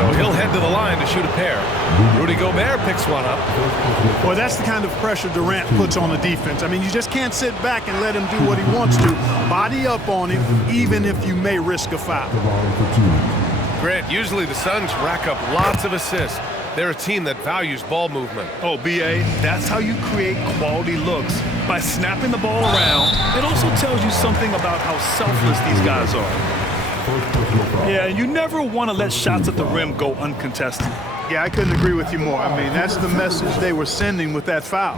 So he'll head to the line to shoot a pair. Rudy Gobert picks one up. Well, that's the kind of pressure Durant puts on the defense. I mean, you just can't sit back and let him do what he wants to. Body up on him, even if you may risk a foul. Grant, usually the Suns rack up lots of assists. They're a team that values ball movement. Oh, B.A., that's how you create quality looks, by snapping the ball around. It also tells you something about how selfless these guys are. Yeah, you never want to let shots at the rim go uncontested. Yeah, I couldn't agree with you more. I mean, that's the message they were sending with that foul.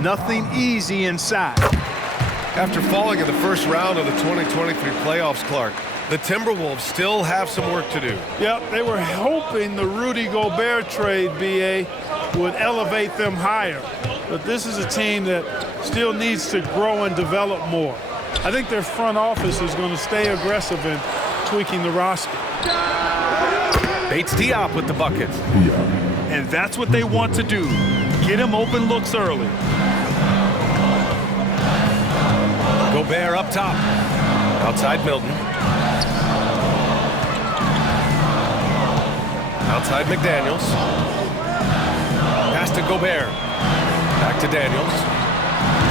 Nothing easy inside. After falling in the first round of the 2023 playoffs, Clark, the Timberwolves still have some work to do. Yep, they were hoping the Rudy Gobert trade, B.A., would elevate them higher. But this is a team that still needs to grow and develop more. I think their front office is going to stay aggressive in tweaking the roster. Bates Diop with the bucket. And that's what they want to do. Get him open looks early. Gobert up top. Outside Milton. Outside McDaniels. Pass to Gobert. Back to Daniels.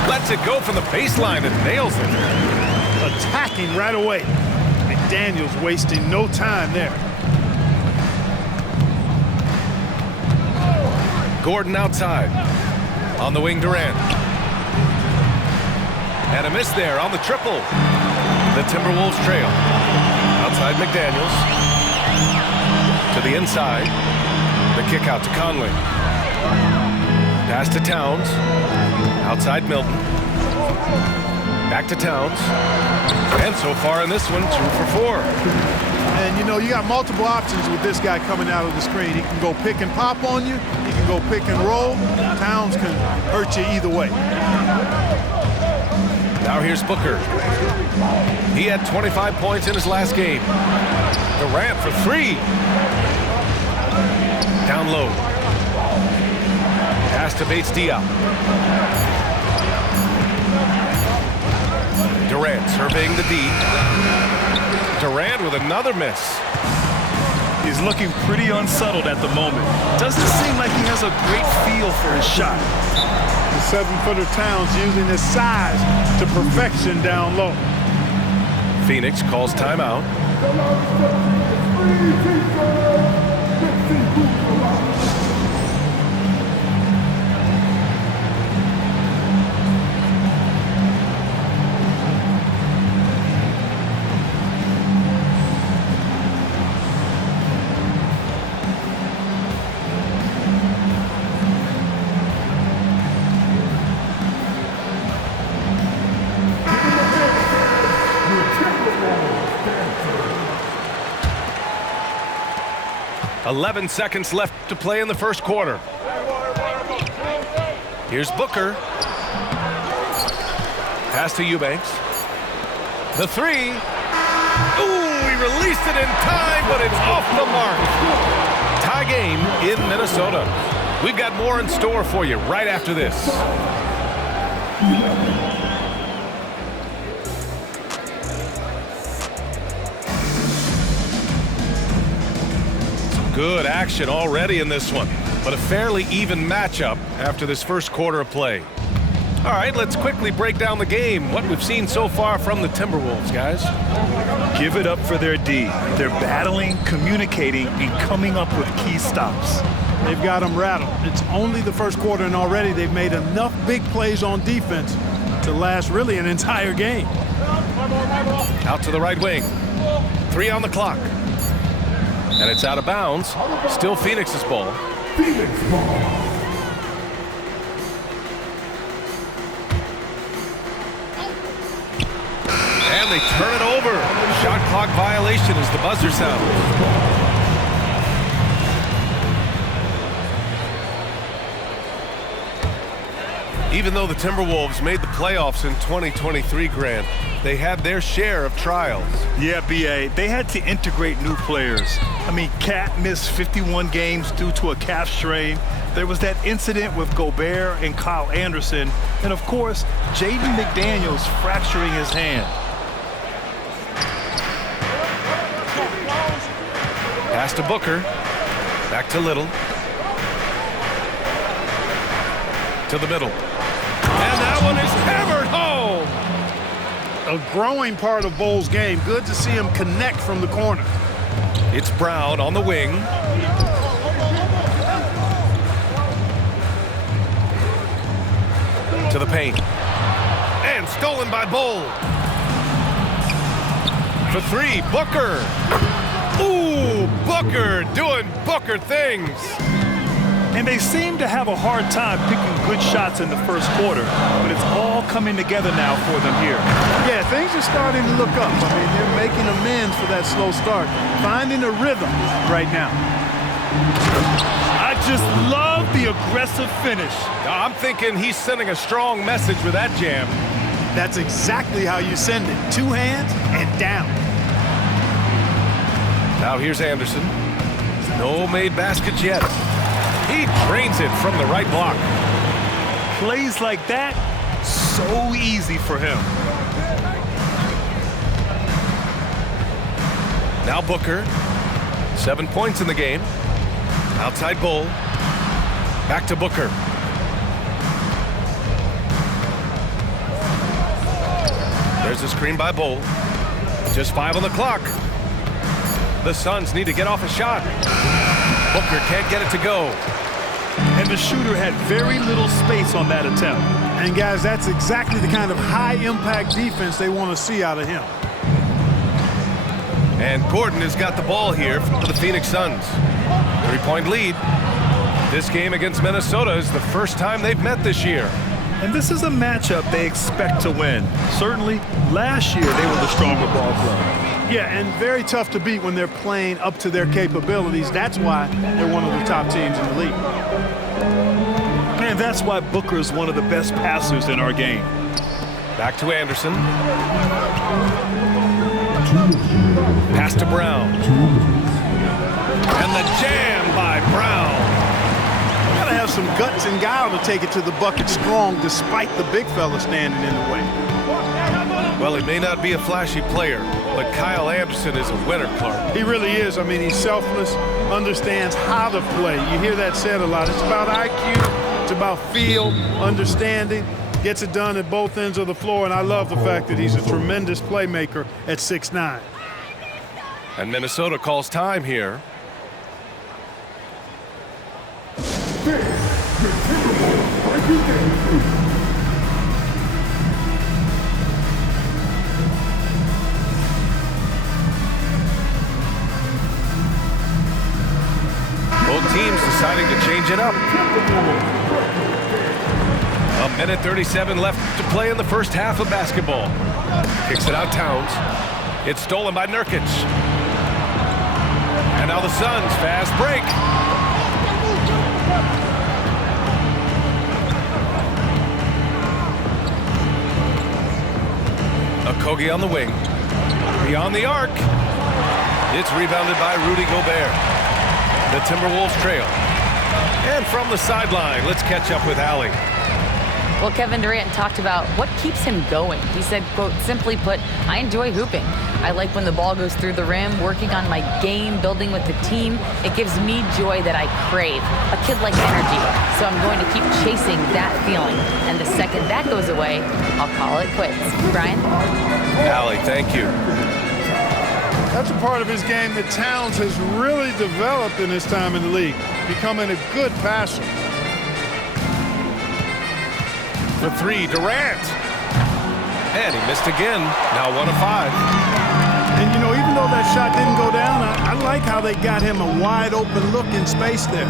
Lets it go from the baseline and nails it. Attacking right away. McDaniels wasting no time there. Gordon outside. On the wing, Durant. And a miss there on the triple. The Timberwolves trail. Outside McDaniels. To the inside. The kick out to Conley. Pass to Towns. Outside Milton. Back to Towns. And so far in this one, 2 for 4. And, you know, you got multiple options with this guy coming out of the screen. He can go pick and pop on you. He can go pick and roll. Towns can hurt you either way. Now here's Booker. He had 25 points in his last game. Durant for 3. Down low. Pass to Bates Diop. Durant surveying the D. Durant with another miss. He's looking pretty unsettled at the moment. Doesn't seem like he has a great feel for his shot. The 7-footer Towns using his size to perfection down low. Phoenix calls timeout. .11 seconds left to play in the first quarter. Here's Booker. Pass to Eubanks. The 3. Ooh, he released it in time, but it's off the mark. Tie game in Minnesota. We've got more in store for you right after this. Good action already in this one, but a fairly even matchup after this first quarter of play. All right, let's quickly break down the game, what we've seen so far from the Timberwolves, guys. Give it up for their D. They're battling, communicating, and coming up with key stops. They've got them rattled. It's only the first quarter, and already they've made enough big plays on defense to last really an entire game. Out to the right wing. 3 on the clock. And it's out of bounds. Still Phoenix's ball. Phoenix ball. And they turn it over. Shot clock violation as the buzzer sounds. Even though the Timberwolves made the playoffs in 2023, Grant, they had their share of trials. Yeah, B.A., they had to integrate new players. I mean, Cat missed 51 games due to a calf strain. There was that incident with Gobert and Kyle Anderson. And, of course, Jaden McDaniels fracturing his hand. Pass to Booker. Back to Little. To the middle. And that one is hammered home. A growing part of Bowles' game. Good to see him connect from the corner. It's Brown on the wing. To the paint. And stolen by Bowles. For three, Booker. Ooh, Booker doing Booker things. And they seem to have a hard time picking good shots in the first quarter, but it's all coming together now for them here. Yeah, things are starting to look up. I mean, they're making amends for that slow start, finding a rhythm right now. I just love the aggressive finish. I'm thinking he's sending a strong message with that jam. That's exactly how you send it. Two hands and down. Now here's Anderson. No made baskets yet. He drains it from the right block. Plays like that, so easy for him. Now Booker. 7 points in the game. Outside Bowles. Back to Booker. There's a screen by Bowles. Just 5 on the clock. The Suns need to get off a shot. Booker can't get it to go. And the shooter had very little space on that attempt. And guys, that's exactly the kind of high-impact defense they want to see out of him. And Gordon has got the ball here for the Phoenix Suns. 3-point lead. This game against Minnesota is the first time they've met this year. And this is a matchup they expect to win. Certainly, last year they were the stronger ball club. Yeah, and very tough to beat when they're playing up to their capabilities. That's why they're one of the top teams in the league. And that's why Booker is one of the best passers in our game. Back to Anderson. Pass to Brown. And the jam by Brown. Gotta have some guts and guile to take it to the bucket strong despite the big fella standing in the way. Well, he may not be a flashy player, but Kyle Anderson is a winner, Clark. He really is. I mean, he's selfless, understands how to play. You hear that said a lot. It's about IQ, it's about feel, understanding, gets it done at both ends of the floor, and I love the fact that he's a tremendous playmaker at 6'9". And Minnesota calls time here. Both teams deciding to change it up. 1:37 left to play in the first half of basketball. Kicks it out Towns. It's stolen by Nurkic. And now the Suns fast break. Okogie on the wing. Beyond the arc. It's rebounded by Rudy Gobert. The Timberwolves trail. And from the sideline, let's catch up with Allie. Well, Kevin Durant talked about what keeps him going. He said, quote, simply put, I enjoy hooping. I like when the ball goes through the rim, working on my game, building with the team. It gives me joy that I crave, a kid-like energy. So I'm going to keep chasing that feeling. And the second that goes away, I'll call it quits. Brian? Allie, thank you. That's a part of his game that Towns has really developed in his time in the league, becoming a good passer. For three, Durant. And he missed again. Now 1 of 5. And, you know, even though that shot didn't go down, I like how they got him a wide open look in space there.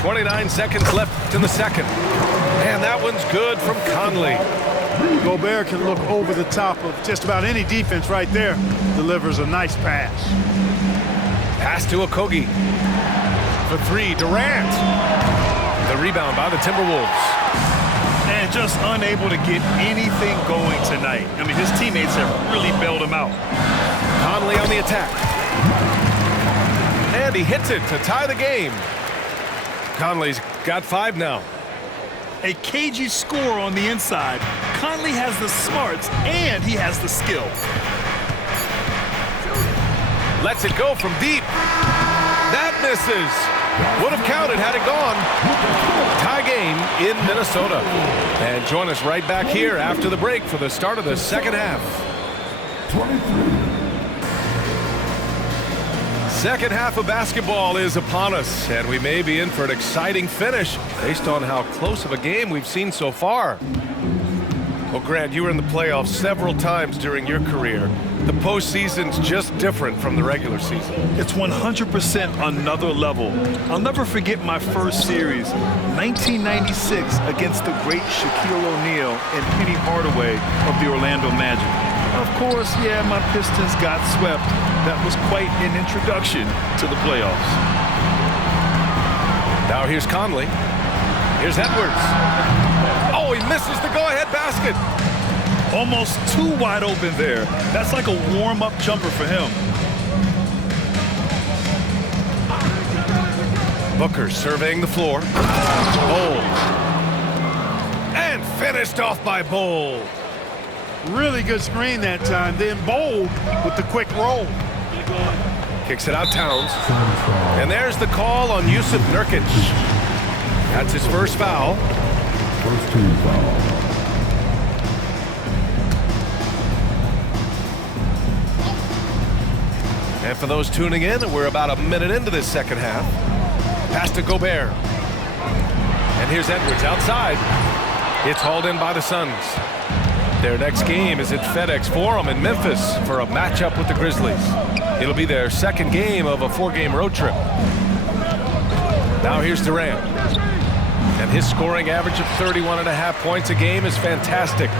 29 seconds left in the second. And that one's good from Conley. Gobert can look over the top of just about any defense right there. Delivers a nice pass. Pass to Okogie. For three, Durant. The rebound by the Timberwolves. And just unable to get anything going tonight. I mean, his teammates have really bailed him out. Conley on the attack. And he hits it to tie the game. Conley's got 5 now. A cagey scorer on the inside. Conley has the smarts and he has the skill. Lets it go from deep. That misses. Would have counted had it gone. Tie game in Minnesota. And join us right back here after the break for the start of the second half. 23. Second half of basketball is upon us, and we may be in for an exciting finish based on how close of a game we've seen so far. Well, Grant, you were in the playoffs several times during your career. The postseason's just different from the regular season. It's 100% another level. I'll never forget my first series, 1996, against the great Shaquille O'Neal and Penny Hardaway of the Orlando Magic. Of course, yeah, my Pistons got swept. That was quite an introduction to the playoffs. Now here's Conley. Here's Edwards. Oh, he misses the go-ahead basket. Almost too wide open there. That's like a warm-up jumper for him. Booker surveying the floor. Bol. And finished off by Bol. Really good screen that time. Then Bol with the quick roll. Kicks it out Towns. And there's the call on Jusuf Nurkic. That's his first foul. First team foul. And for those tuning in, we're about a minute into this second half. Pass to Gobert. And here's Edwards outside. It's hauled in by the Suns. Their next game is at FedEx Forum in Memphis for a matchup with the Grizzlies. It'll be their second game of a 4-game road trip. Now here's Durant. And his scoring average of 31.5 points a game is fantastic.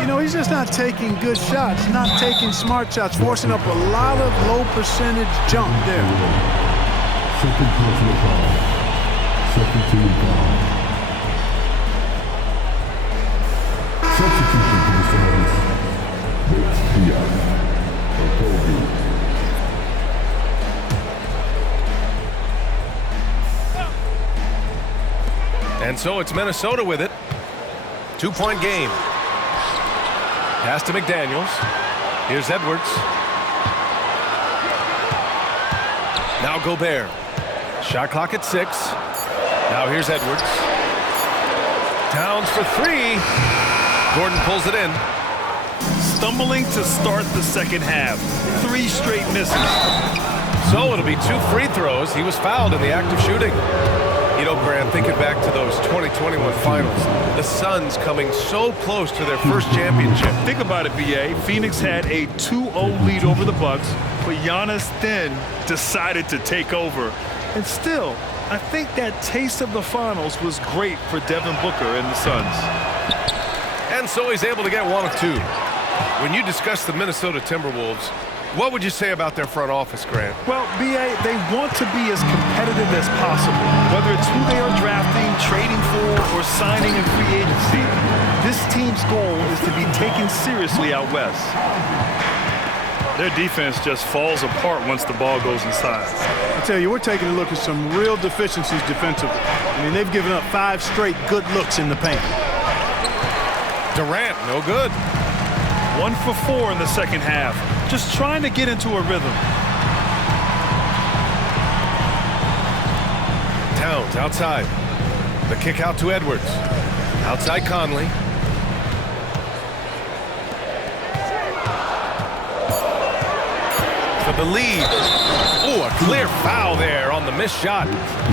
You know, he's just not taking good shots, not taking smart shots, forcing up a lot of low percentage jump there. Second personal foul. Second team foul. Substitution for the Suns. It's Diaz. Kobe. And so it's Minnesota with it. 2-point game. Pass to McDaniels. Here's Edwards. Now Gobert. Shot clock at 6. Now here's Edwards. Towns for 3. Gordon pulls it in. Stumbling to start the second half. 3 straight misses. So it'll be 2 free throws. He was fouled in the act of shooting. You know, Grant, thinking back to those 2021 finals, the Suns coming so close to their first championship. Think about it, B.A. Phoenix had a 2-0 lead over the Bucks, but Giannis then decided to take over. And still, I think that taste of the finals was great for Devin Booker and the Suns. And so he's able to get 1 of 2. When you discuss the Minnesota Timberwolves, what would you say about their front office, Grant? Well, B.A., they want to be as competitive as possible. Whether it's who they are drafting, trading for, or signing in free agency, this team's goal is to be taken seriously out west. Their defense just falls apart once the ball goes inside. I tell you, we're taking a look at some real deficiencies defensively. I mean, they've given up 5 straight good looks in the paint. Durant, no good. 1 for 4 in the second half. Just trying to get into a rhythm. Towns outside. The kick out to Edwards. Outside Conley. For the lead. Oh, a clear foul there on the missed shot.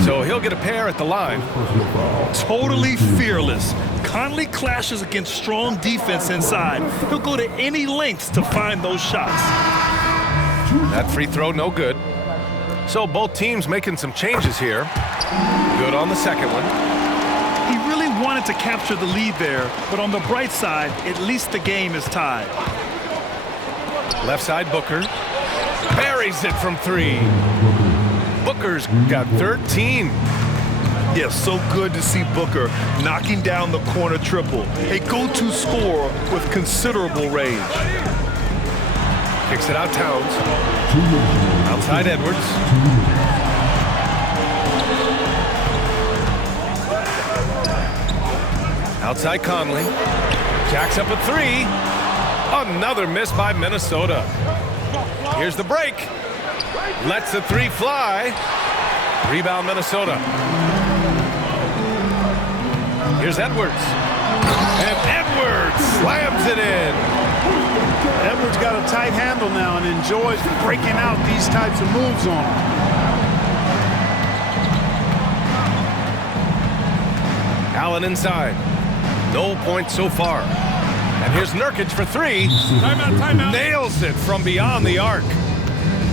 So he'll get a pair at the line. Totally fearless. Conley clashes against strong defense inside. He'll go to any lengths to find those shots. That free throw, no good. So both teams making some changes here. Good on the second one. He really wanted to capture the lead there, but on the bright side, at least the game is tied. Left side, Booker. Buries it from 3. Booker's got 13. Yeah, so good to see Booker knocking down the corner triple. A go-to scorer with considerable range. Kicks it out Towns. Outside Edwards. Outside Conley. Jacks up a three. Another miss by Minnesota. Here's the break. Lets the three fly. Rebound Minnesota. Here's Edwards. And Edwards slams it in. Edwards got a tight handle now and enjoys breaking out these types of moves on him. Allen inside. No points so far. And here's Nurkic for three. Timeout. Nails it from beyond the arc.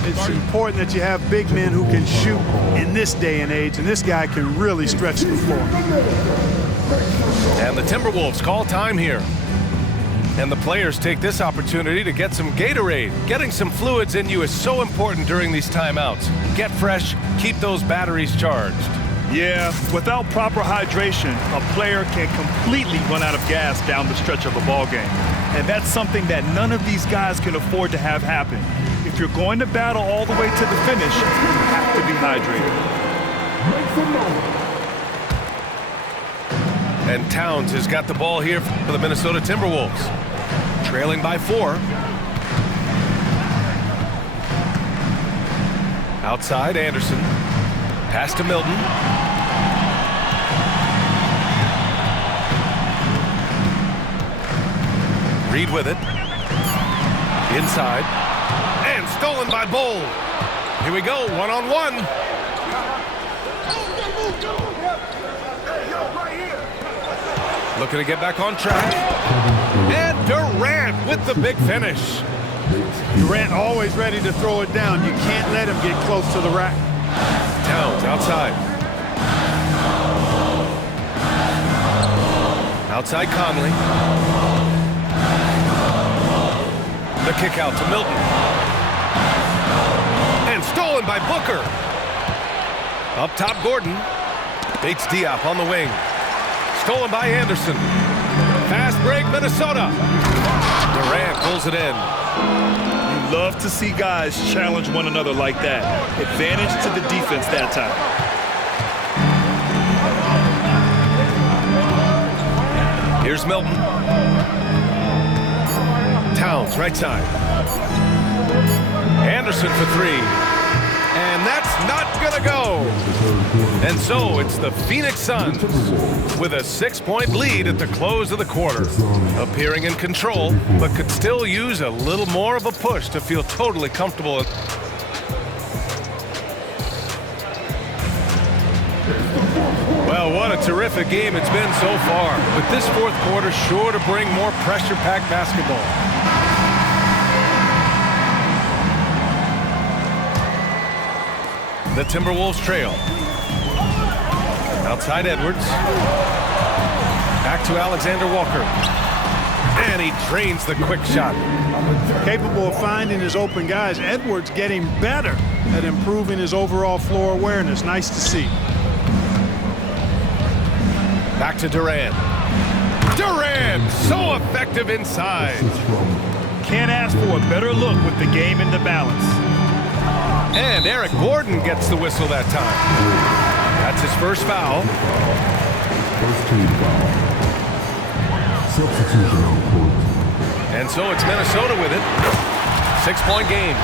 It's important that you have big men who can shoot in this day and age, and this guy can really stretch the floor. And the Timberwolves call time here. And the players take this opportunity to get some Gatorade. Getting some fluids in you is so important during these timeouts. Get fresh, keep those batteries charged. Yeah, without proper hydration, a player can completely run out of gas down the stretch of a ball game. And that's something that none of these guys can afford to have happen. If you're going to battle all the way to the finish, you have to be hydrated. And Towns has got the ball here for the Minnesota Timberwolves. Trailing by 4. Outside, Anderson. Pass to Milton. Reed with it. Inside. And stolen by Bol. Here we go, one-on-one. Looking to get back on track. And Durant with the big finish. Durant always ready to throw it down. You can't let him get close to the rack. Towns outside. Outside Conley. The kick out to Milton. And stolen by Booker. Up top, Gordon. Bates Diop on the wing. Stolen by Anderson. Fast break, Minnesota. Durant pulls it in. You love to see guys challenge one another like that. Advantage to the defense that time. Here's Milton. Towns, right side. Anderson for three. And that's not gonna go. And so it's the Phoenix Suns with a 6-point lead at the close of the quarter. Appearing in control, but could still use a little more of a push to feel totally comfortable. Well, what a terrific game it's been so far. With this fourth quarter sure to bring more pressure-packed basketball. The Timberwolves trail. Outside Edwards. Back to Alexander Walker. And he drains the quick shot. Capable of finding his open guys. Edwards getting better at improving his overall floor awareness. Nice to see. Back to Durant. Durant, so effective inside. Can't ask for a better look with the game in the balance. And Eric Gordon gets the whistle that time. That's his first foul. First team foul. Substitution on court. And so it's Minnesota with it. 6-point game.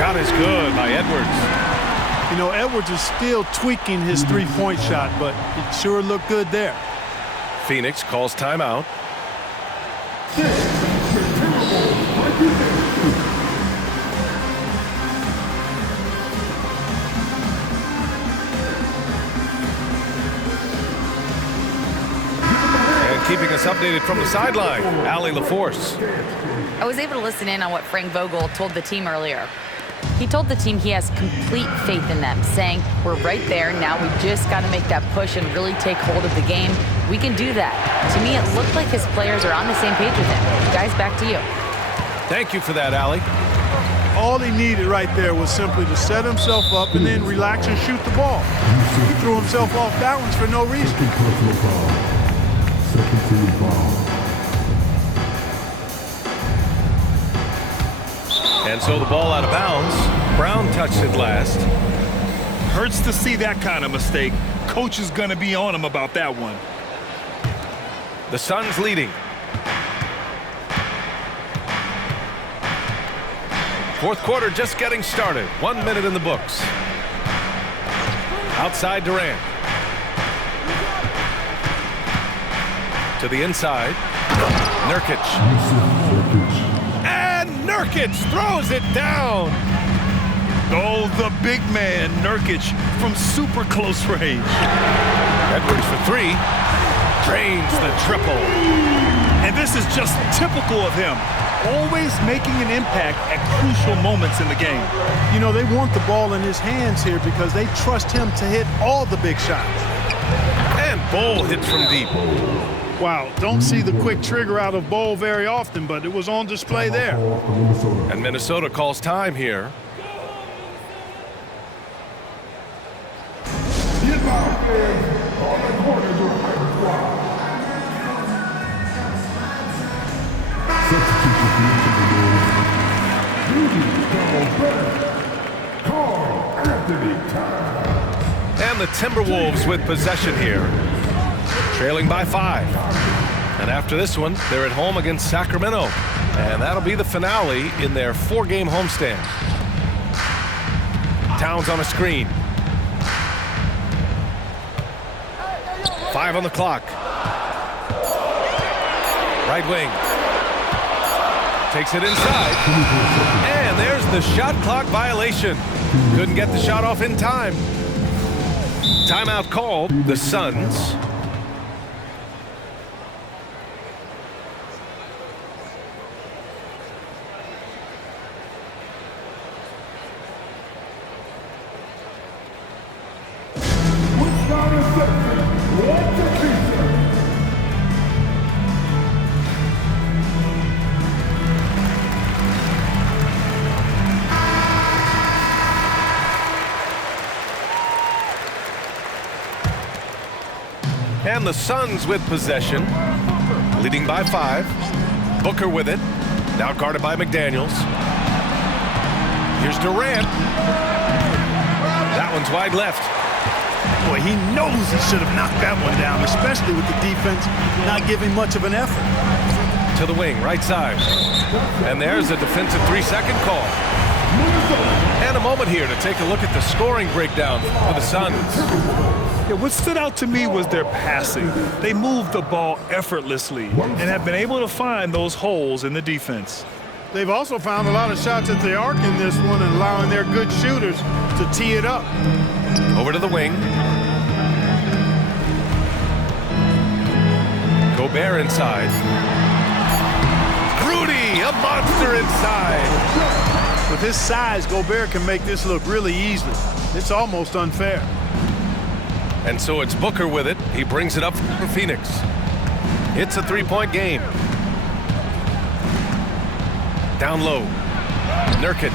Shot is good by Edwards. You know, Edwards is still tweaking his three-point shot, but it sure looked good there. Phoenix calls timeout. Keeping us updated from the sideline, Allie LaForce. I was able to listen in on what Frank Vogel told the team earlier. He told the team he has complete faith in them, saying, we're right there, now we just got to make that push and really take hold of the game. We can do that. To me, it looked like his players are on the same page with him. Guys, back to you. Thank you for that, Allie. All he needed right there was simply to set himself up and then relax and shoot the ball. He threw himself off balance for no reason. Personal foul. Second team foul. And so the ball out of bounds. Brown touched it last. Hurts to see that kind of mistake. Coach is going to be on him about that one. The Suns leading. Fourth quarter just getting started. 1 minute in the books. Outside Durant. To the inside. Nurkic. And Nurkic throws it down. Oh, the big man, Nurkic, from super close range. Edwards for three. Drains the triple. And this is just typical of him. Always making an impact at crucial moments in the game. You know, they want the ball in his hands here because they trust him to hit all the big shots. And Bol hits from deep. Wow, don't see the quick trigger out of Bol very often, but it was on display there. And Minnesota calls time here. And the Timberwolves with possession here, trailing by 5. And after this one, they're at home against Sacramento. And that'll be the finale in their 4-game homestand. Towns on a screen. 5 on the clock. Right wing. Takes it inside. And there's the shot clock violation. Couldn't get the shot off in time. Timeout called. The Suns. And the Suns with possession, leading by 5. Booker with it, now guarded by McDaniels. Here's Durant. That one's wide left. Boy, he knows he should have knocked that one down, especially with the defense not giving much of an effort. To the wing, right side. And there's a defensive 3-second call. And a moment here to take a look at the scoring breakdown for the Suns. Yeah, what stood out to me was their passing. They moved the ball effortlessly and have been able to find those holes in the defense. They've also found a lot of shots at the arc in this one and allowing their good shooters to tee it up. Over to the wing. Gobert inside. Rudy, a monster inside. With his size, Gobert can make this look really easily. It's almost unfair. And so it's Booker with it. He brings it up for Phoenix. It's a 3-point game. Down low. Nurkic.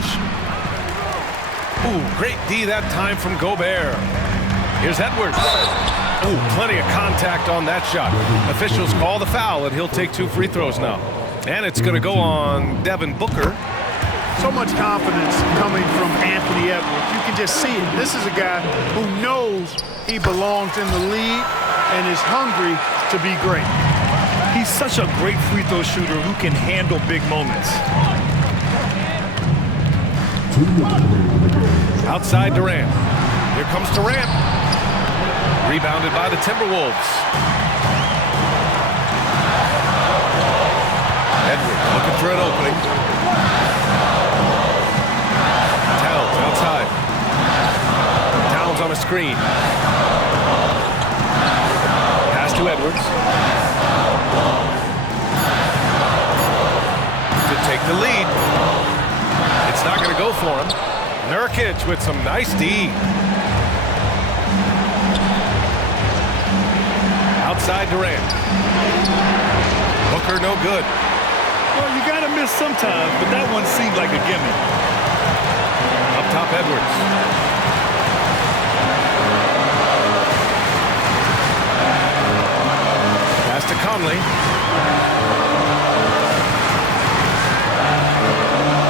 Ooh, great D that time from Gobert. Here's Edwards. Ooh, plenty of contact on that shot. Officials call the foul, and he'll take 2 free throws now. And it's going to go on Devin Booker. So much confidence coming from Anthony Edwards. You can just see it. This is a guy who knows he belongs in the league and is hungry to be great. He's such a great free throw shooter who can handle big moments. Outside Durant. Here comes Durant. Rebounded by the Timberwolves. Edwards looking for an opening. Towns outside. Towns on a screen. Pass to Edwards. To take the lead. It's not going to go for him. Nurkic with some nice D. Outside Durant. Booker no good. Well, you got to miss sometimes, but that one seemed like a gimme. Up top Edwards. Pass to Conley.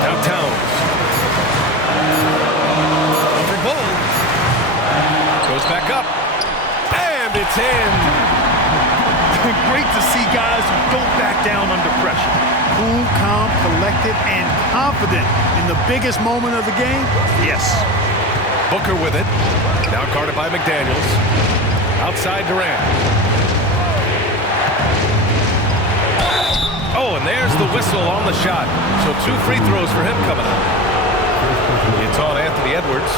Now Towns. For Bol. Goes back up. And it's in. Great to see be guys who don't back down under pressure. Cool, calm, collected, and confident in the biggest moment of the game? Yes. Booker with it. Now guarded by McDaniels. Outside Durant. Oh, and there's the whistle on the shot. So 2 free throws for him coming up. It's on Anthony Edwards.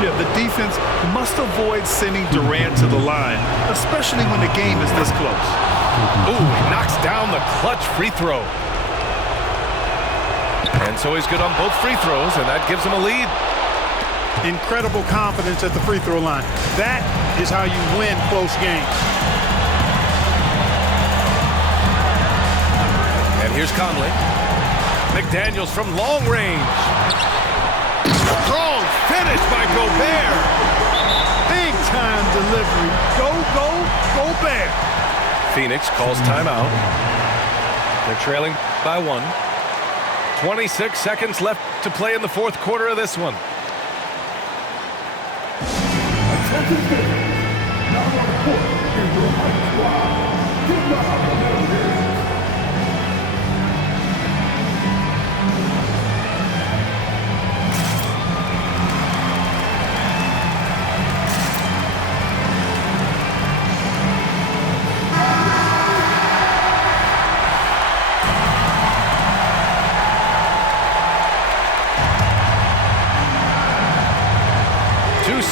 Yeah, the defense must avoid sending Durant to the line, especially when the game is this close. Ooh, he knocks down the clutch free throw. And so he's good on both free throws, and that gives him a lead. Incredible confidence at the free throw line. That is how you win close games. And here's Conley. McDaniels from long range. Strong finish by Gobert. Big time delivery. Go, go, Gobert. Phoenix calls timeout. They're trailing by 1. 26 seconds left to play in the fourth quarter of this one.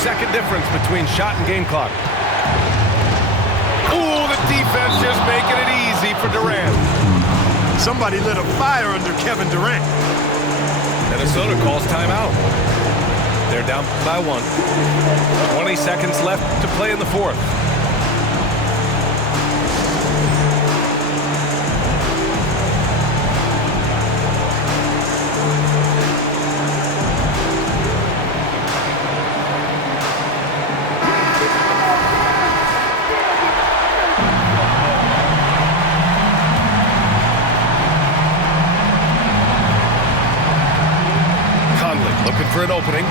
Second difference between shot and game clock. Ooh, the defense just making it easy for Durant. Somebody lit a fire under Kevin Durant. Minnesota calls timeout. They're down by 1. 20 seconds left to play in the fourth. Looking for an opening.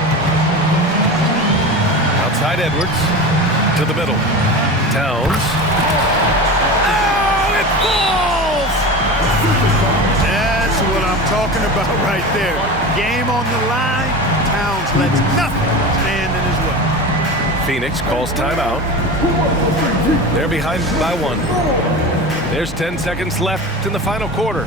Outside Edwards. To the middle. Towns. Oh, it falls! That's what I'm talking about right there. Game on the line. Towns lets nothing stand in his way. Phoenix calls timeout. They're behind by 1. There's 10 seconds left in the final quarter.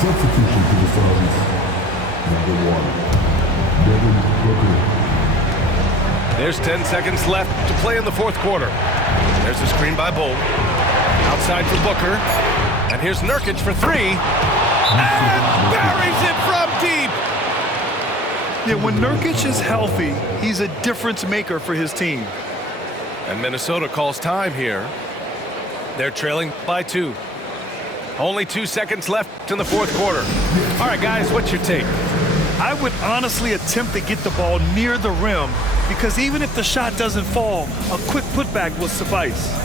Substitution to the Suns. Number 1, Devin Booker. There's 10 seconds left to play in the fourth quarter. There's a screen by Bull. Outside for Booker. And here's Nurkic for 3. And buries it from deep. Yeah, when Nurkic is healthy, he's a difference maker for his team. And Minnesota calls time here. They're trailing by 2. Only 2 seconds left in the fourth quarter. All right, guys, what's your take? I would honestly attempt to get the ball near the rim because even if the shot doesn't fall, a quick putback will suffice.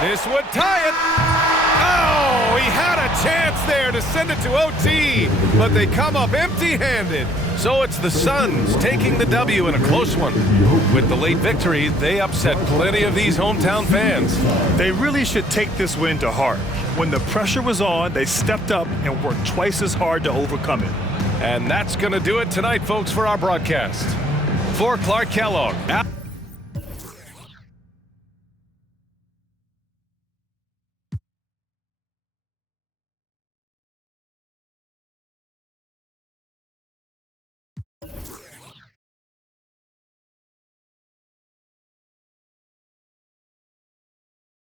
This would tie it. Oh, he had a chance there to send it to OT, but they come up empty-handed. So it's the Suns taking the W in a close one. With the late victory, they upset plenty of these hometown fans. They really should take this win to heart. When the pressure was on, they stepped up and worked twice as hard to overcome it. And that's going to do it tonight, folks, for our broadcast. For Clark Kellogg.